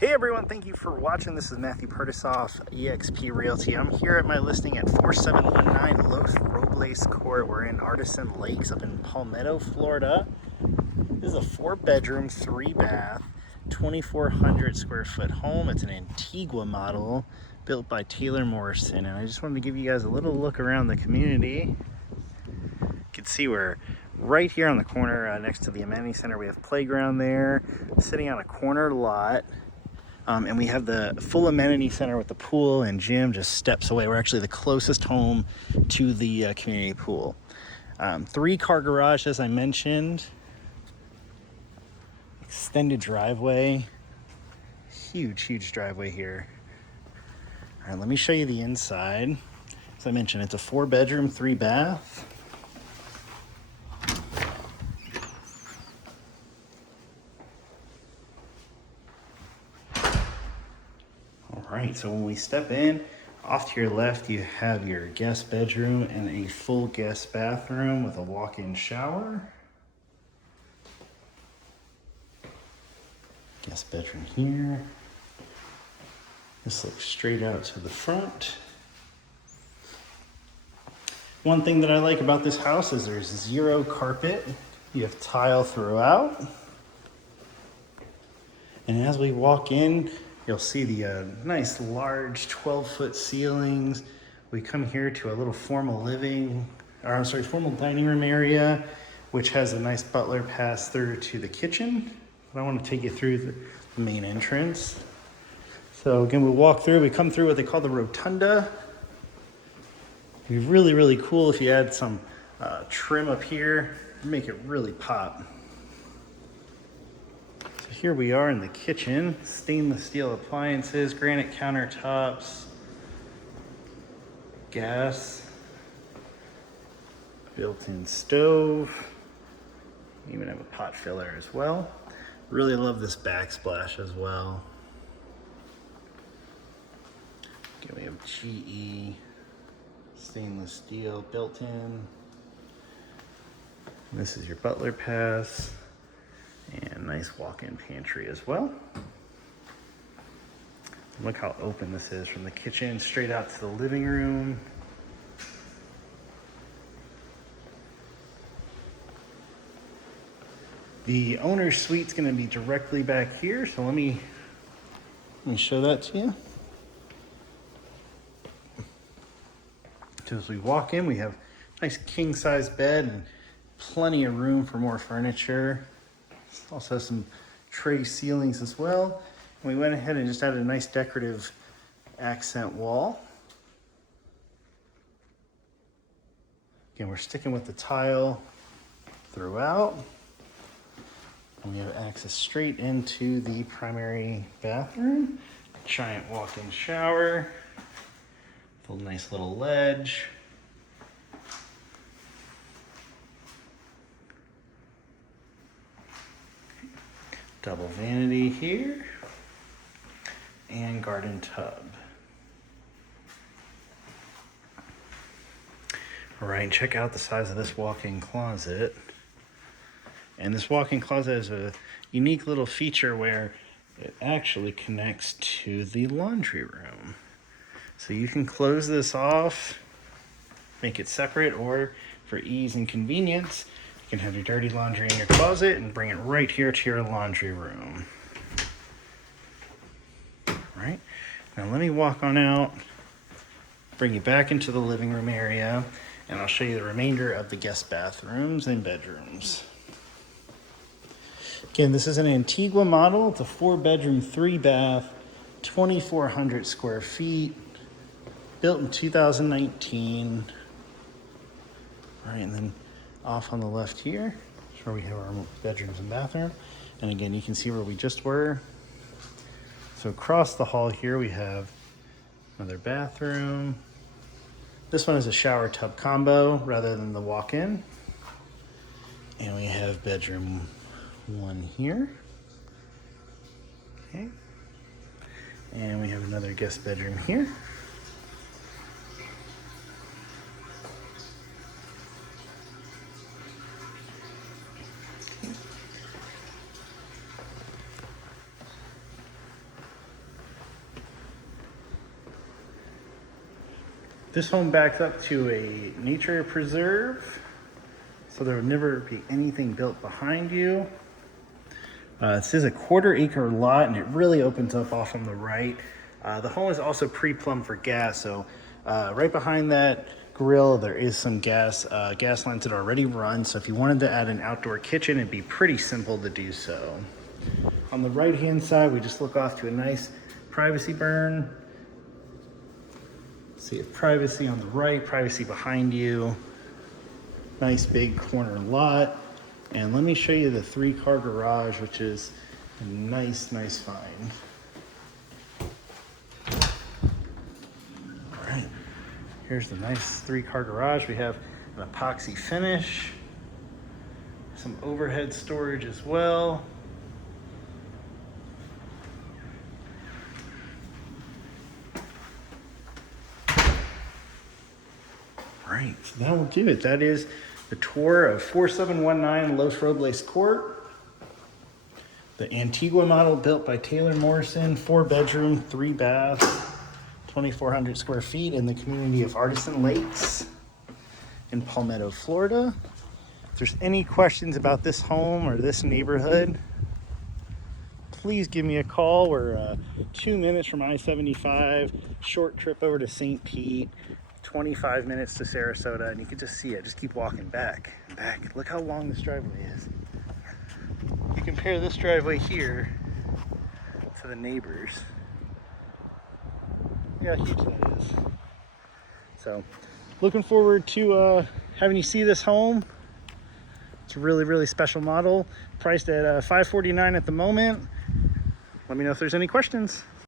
Hey everyone, thank you for watching. This is Matthew Pertisoff, eXp Realty. I'm here at my listing at 4719 Los Robles Court. We're in Artisan Lakes up in Palmetto, Florida. This is a 4-bedroom, 3-bath, 2,400 square foot home. It's an Antigua model built by Taylor Morrison. And I just wanted to give you guys a little look around the community. You can see we're right here on the corner next to the amenity center. We have playground there, sitting on a corner lot. And we have the full amenity center with the pool and gym just steps away. We're actually the closest home to the community pool. 3-car garage, as I mentioned. Extended driveway. Huge driveway here. All right, let me show you the inside. As I mentioned, it's a 4-bedroom, 3-bath. Alright, so when we step in, off to your left you have your guest bedroom and a full guest bathroom with a walk-in shower. Guest bedroom here. This looks straight out to the front. One thing that I like about this house is there's 0 carpet. You have tile throughout. And as we walk in, you'll see the nice large 12-foot ceilings. We come here to a little formal formal dining room area, which has a nice butler pass through to the kitchen. But I want to take you through the main entrance. So again, we walk through, we come through what they call the rotunda. It'd be really cool if you add some trim up here, make it really pop. Here we are in the kitchen. Stainless steel appliances, granite countertops, gas, built-in stove, even have a pot filler as well. Really love this backsplash as well. Okay, we have GE stainless steel built-in. This is your butler pass. And nice walk-in pantry as well. Look how open this is from the kitchen straight out to the living room. The owner's suite's going to be directly back here, so let me show that to you. So as we walk in, we have a nice king-size bed and plenty of room for more furniture. Also has some tray ceilings as well. And we went ahead and just added a nice decorative accent wall. Again, we're sticking with the tile throughout. And we have access straight into the primary bathroom. Giant walk-in shower. With a nice little ledge. Double vanity here, and garden tub. All right, check out the size of this walk-in closet. And this walk-in closet has a unique little feature where it actually connects to the laundry room. So you can close this off, make it separate, or for ease and convenience, you can have your dirty laundry in your closet and bring it right here to your laundry room. All right, now let me walk on out, bring you back into the living room area, and I'll show you the remainder of the guest bathrooms and bedrooms. Again, this is an Antigua model. It's a 4-bedroom, 3-bath, 2,400 square feet, built in 2019. All right, and then off on the left here is where we have our bedrooms and bathroom. And again, you can see where we just were. So across the hall here, we have another bathroom. This one is a shower tub combo rather than the walk-in. And we have bedroom 1 here. Okay. And we have another guest bedroom here. This home backs up to a nature preserve, so there would never be anything built behind you. This is a 1/4 acre lot, and it really opens up off on the right. The home is also pre-plumbed for gas, so right behind that grill there is some gas lines that already run, so if you wanted to add an outdoor kitchen, it'd be pretty simple to do so. On the right hand side, we just look off to a nice privacy burn. See privacy on the right, privacy behind you. Nice big corner lot. And let me show you the 3-car garage, which is a nice find. All right, here's the nice 3-car garage. We have an epoxy finish, some overhead storage as well. Right, so that will do it. That is the tour of 4719 Los Robles Court. The Antigua model built by Taylor Morrison, 4-bedroom, 3-bath, 2,400 square feet in the community of Artisan Lakes in Palmetto, Florida. If there's any questions about this home or this neighborhood, please give me a call. We're 2 minutes from I-75, short trip over to St. Pete. 25 minutes to Sarasota, and you can just see it. Just keep walking back and back. Look how long this driveway is. You compare this driveway here to the neighbors. Look how huge that is. So, looking forward to having you see this home. It's a really special model, priced at $549 at the moment. Let me know if there's any questions.